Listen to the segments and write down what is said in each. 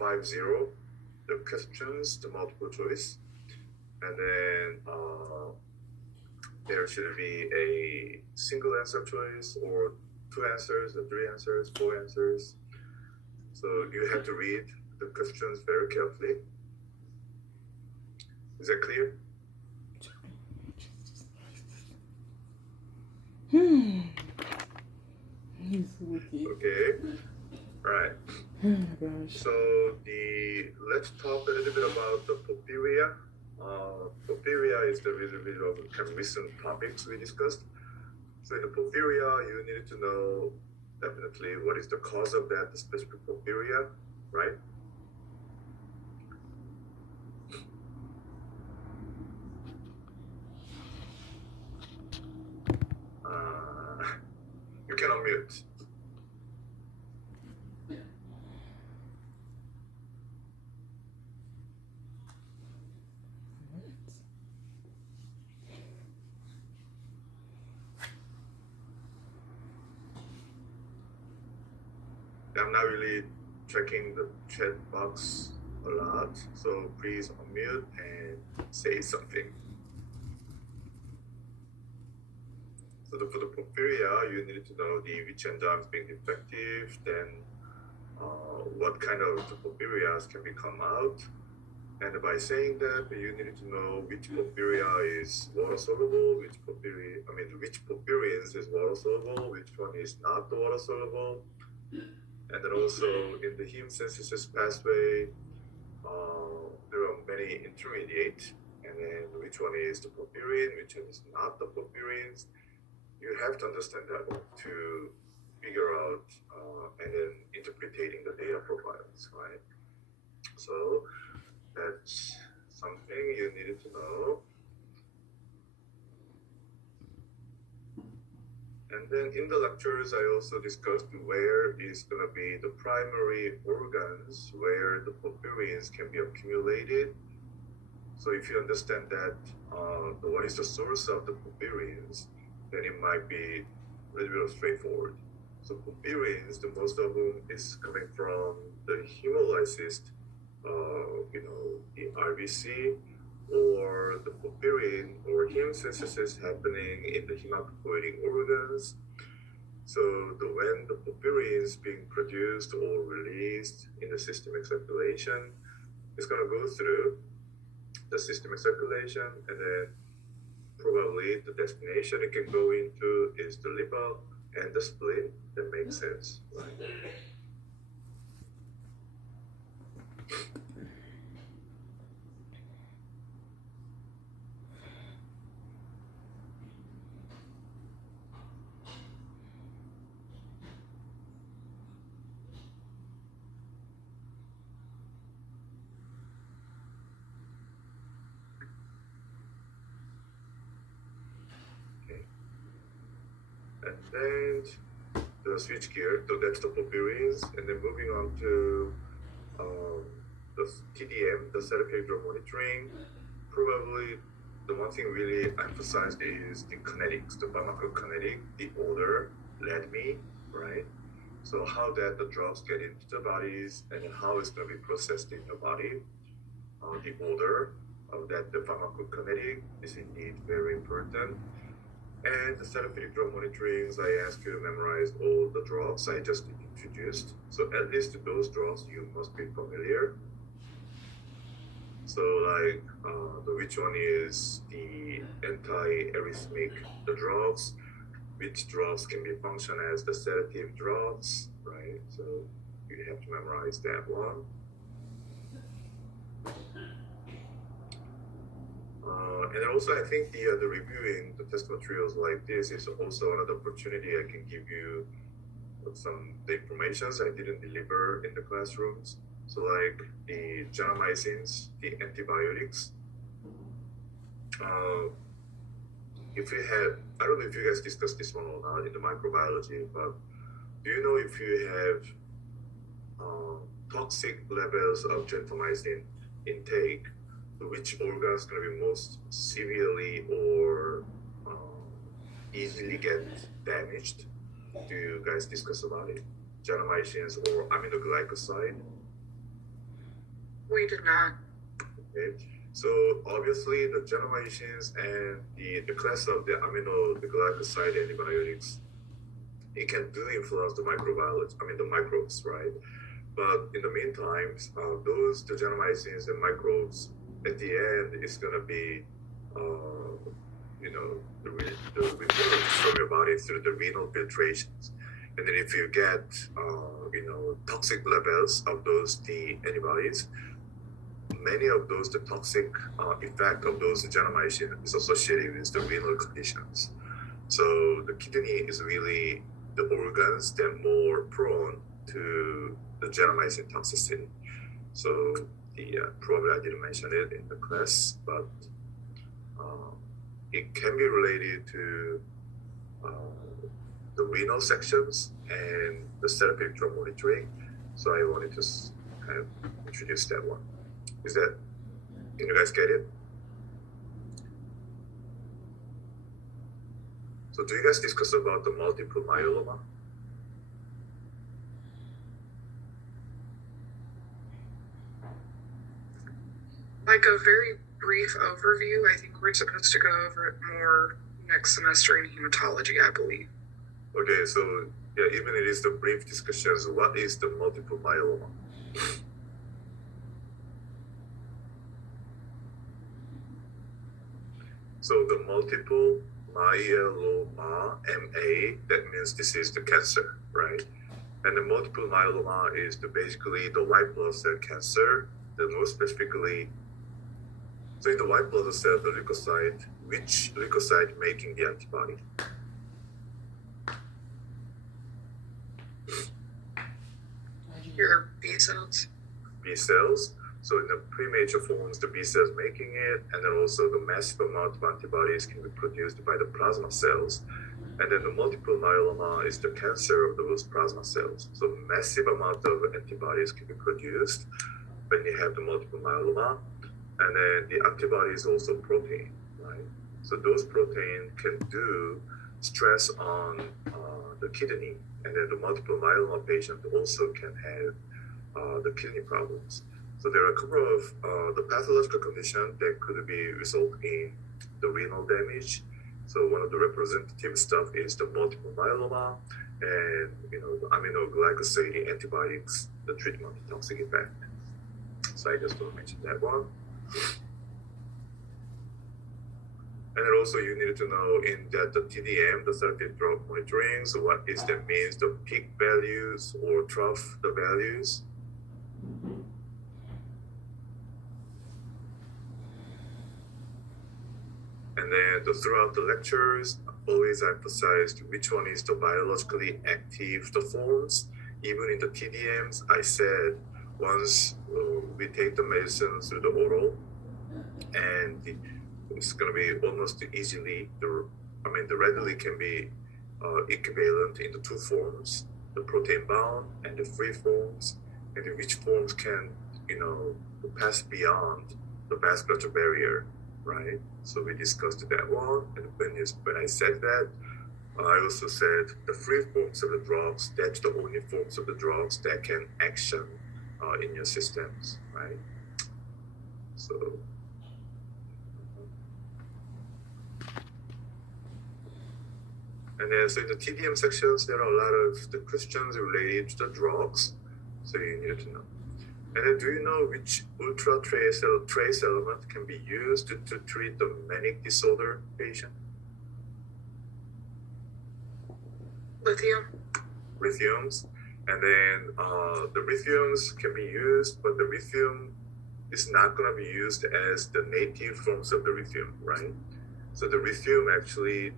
050, the questions, the multiple choice, and then there should be a single answer choice or 2 answers, or 3 answers, 4 answers. So you have to read the questions very carefully. Is that clear? Okay, right. So let's talk a little bit about the Porphyria. Porphyria is the really kind of recent topics we discussed. So in the Porphyria, you needed to know definitely what is the cause of that specific Porphyria, right? You can unmute. I'm not really checking the chat box a lot, so please unmute and say something. So for the Porphyria, you need to know which enzymes being defective, then what kind of the Porphyrias can come out. And by saying that, you need to know which Porphyria is water soluble, which Porphyrins is water soluble, which one is not water soluble. And then also in the heme synthesis pathway, there are many intermediate, and then which one is the porphyrin, which one is not the porphyrins. You have to understand that to figure out and then interpreting the data profiles, right? So that's something you needed to know. And then in the lectures, I also discussed where is going to be the primary organs where the porphyrins can be accumulated. So if you understand that what is the source of the porphyrins, then it might be a little bit straightforward. So porphyrins, the most of them is coming from the hemolysis, the RBC, or the porphyrin or heme synthesis happening in the hematopoietic organs. So when the porphyrin is being produced or released in the systemic circulation, it's going to go through the systemic circulation, and then probably the destination it can go into is the liver and the spleen. That makes sense, right? And then the switch gear, so that's the porphyrins, and then moving on to the TDM, the therapeutic drug monitoring. Probably the one thing really emphasized is the kinetics, the pharmacokinetic, the odor, ADME, right? So how that the drugs get into the bodies and how it's going to be processed in the body. The odor of that, the pharmacokinetic is indeed very important. And the therapeutic drug monitoring, I asked you to memorize all the drugs I just introduced. So at least those drugs you must be familiar. So like which one is the anti-arrhythmic, the drugs, which drugs can be function as the sedative drugs, right? So you have to memorize that one. And also, I think the reviewing the test materials like this is also another opportunity I can give you some the informations I didn't deliver in the classrooms. So like the gentamicins, the antibiotics. If you have, I don't know if you guys discussed this one or not in the microbiology, but do you know if you have toxic levels of gentamicin intake, which organ is going to be most severely or easily get damaged? Do you guys discuss about it? Gentamicins or aminoglycoside? We did not. Okay. So obviously the generations and the class of the aminoglycoside antibiotics, it can do influence the microbiology, the microbes, right? But in the meantime, the gentamicins and microbes at the end is gonna be, removed from your body through the renal filtrations. And then if you get, toxic levels of the antibodies, many of the toxic effect of those gentamicin is associated with the renal conditions. So the kidney is really the organs that are more prone to the gentamicin toxicity. So probably I didn't mention it in the class, but it can be related to the renal sections and the therapeutic drug monitoring. So I wanted to kind of introduce that one. Can you guys get it? So do you guys discuss about the multiple myeloma? Like a very brief overview. I think we're supposed to go over it more next semester in hematology, I believe. Okay, so yeah, even it is the brief discussions, what is the multiple myeloma? So the multiple myeloma, MA, that means this is the cancer, right? And the multiple myeloma is basically the white blood cell cancer, the more specifically. So in the white blood cell, the leukocyte, which leukocyte making the antibody? Your B cells. B cells. So in the premature forms, the B cells making it, and then also the massive amount of antibodies can be produced by the plasma cells. And then the multiple myeloma is the cancer of those plasma cells. So massive amount of antibodies can be produced when you have the multiple myeloma. And then the antibody is also protein, right? So those protein can do stress on the kidney. And then the multiple myeloma patient also can have the kidney problems. So there are a couple of the pathological conditions that could be result in the renal damage. So one of the representative stuff is the multiple myeloma and the aminoglycoside antibiotics, the treatment toxic effect. So I just want to mention that one. And then also you need to know in that the TDM, the therapeutic drug monitoring, so what is that means, the peak values or trough the values. And then throughout the lectures, always emphasized which one is the biologically active the forms. Even in the TDMs, I said once we take the medicine through the oral, and it's going to be almost easily, the readily can be equivalent in the two forms, the protein bound and the free forms, and which forms can, pass beyond the vascular barrier, right? So we discussed that one, and when I said that, I also said the free forms of the drugs, that's the only forms of the drugs that can action in your systems, right? So. And then so in the TDM sections, there are a lot of the questions related to the drugs, so you need to know. And then do you know which ultra trace element can be used to treat the manic disorder patient? Lithium. Lithiums. And then the lithiums can be used, but the lithium is not going to be used as the native forms of the lithium, right? So the lithium actually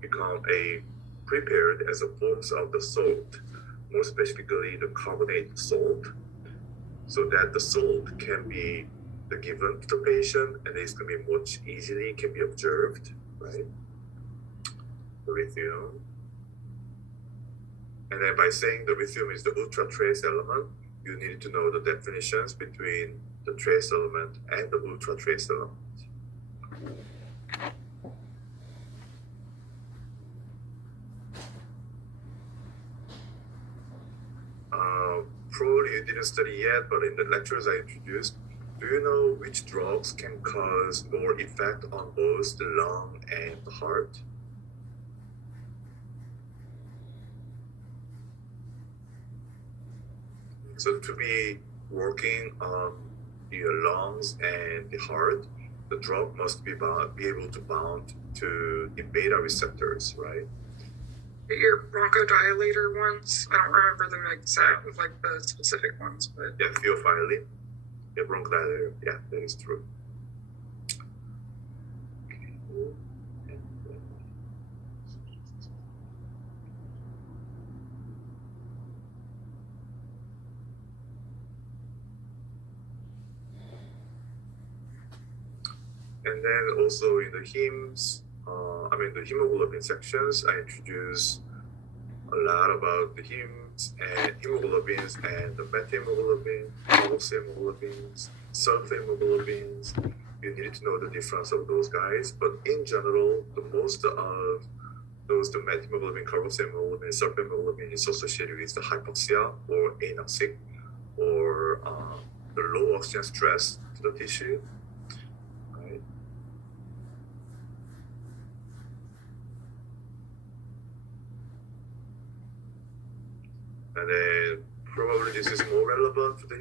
become prepared as a forms of the salt, more specifically the carbonate salt, so that the salt can be given to the patient and it's going to be much easily can be observed, right? The lithium. And then by saying the lithium is the ultra trace element, you need to know the definitions between the trace element and the ultra trace element. probably you didn't study yet, but in the lectures I introduced, do you know which drugs can cause more effect on both the lung and the heart? So to be working on the lungs and the heart, the drug must be able to bind to the beta receptors, right? Your bronchodilator ones, I don't remember them exact, like the specific ones, but Yeah, theophylline, yeah, bronchodilator, yeah, that is true. And then also in the hymns, the hemoglobin sections, I introduce a lot about the hymns and hemoglobins and the methemoglobin, carboxyhemoglobins, sulfahemoglobins. You need to know the difference of those guys. But in general, the most of those, the methemoglobin, carboxyhemoglobin, sulfahemoglobin is associated with the hypoxia or anoxic or the low oxygen stress to the tissue. Right? And then probably this is more relevant to the